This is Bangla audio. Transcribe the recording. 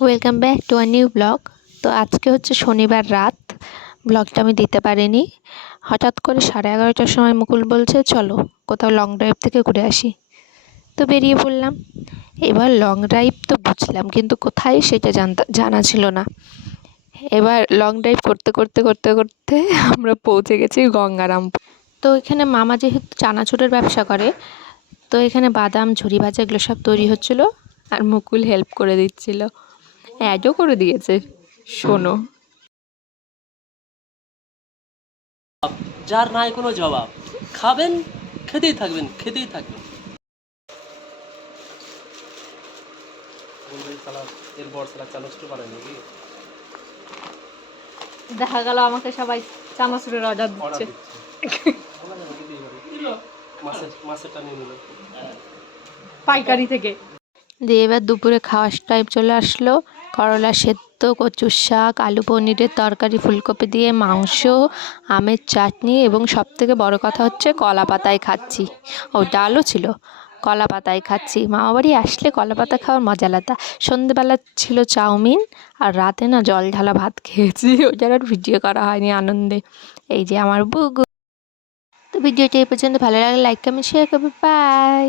Welcome back to a new blog. তো আজকে হচ্ছে শনিবার রাত, ব্লগটা আমি দিতে পারিনি। হঠাৎ করে 11:30টার সময় মুকুল বলছে চলো কোথাও লং ড্রাইভ থেকে ঘুরে আসি। তো বেরিয়ে পড়লাম। এবার লং ড্রাইভ তো বুঝলাম, কিন্তু কোথায় সেটা জানা ছিল না। এবার লং ড্রাইভ করতে করতে করতে করতে আমরা পৌঁছে গেছি গঙ্গারামপুর। তো এখানে মামা যেহেতু চানাচুরের ব্যবসা করে, তো এখানে বাদাম, ঝুরি ভাজা এগুলো সব তৈরি হচ্ছিল, আর মুকুল হেল্প করে দিচ্ছিল, অ্যাডও করে দিয়েছে। শোনো, যার নাই কোনো জবাব, খাবেন, খেতেই থাকবেন, খেতেই থাকবেন। এরপর সালা চানাচুর বানায় নাকি? দেখা গেল আমাকে সবাই চানাচুরের অর্ডার দিচ্ছে। মাছেরটা নিয়ে নিল পাইকারি থেকে। দিয়ে এবার দুপুরে খাওয়ার টাইম চলে আসলো। করলা সেদ্ধ, কচুর শাক, আলু পনিরের তরকারি, ফুলকপি দিয়ে মাংস, আমের চাটনি, এবং সবথেকে বড় কথা হচ্ছে কলা পাতায় খাচ্ছি। ও ডালও ছিল, কলা পাতায় খাচ্ছি। মামাবাড়ি আসলে কলা পাতা খাওয়ার মজা আলাদা। সন্ধেবেলা ছিল চাউমিন, আর রাতে না জল ঢালা ভাত খেয়েছি, ওটার আর ভিডিও করা হয়নি আনন্দে। এই যে আমার বুগু। তো ভিডিওটি এই পর্যন্ত ভালো লাগলে লাইক, কমেন্ট, শেয়ার করবে। বাই।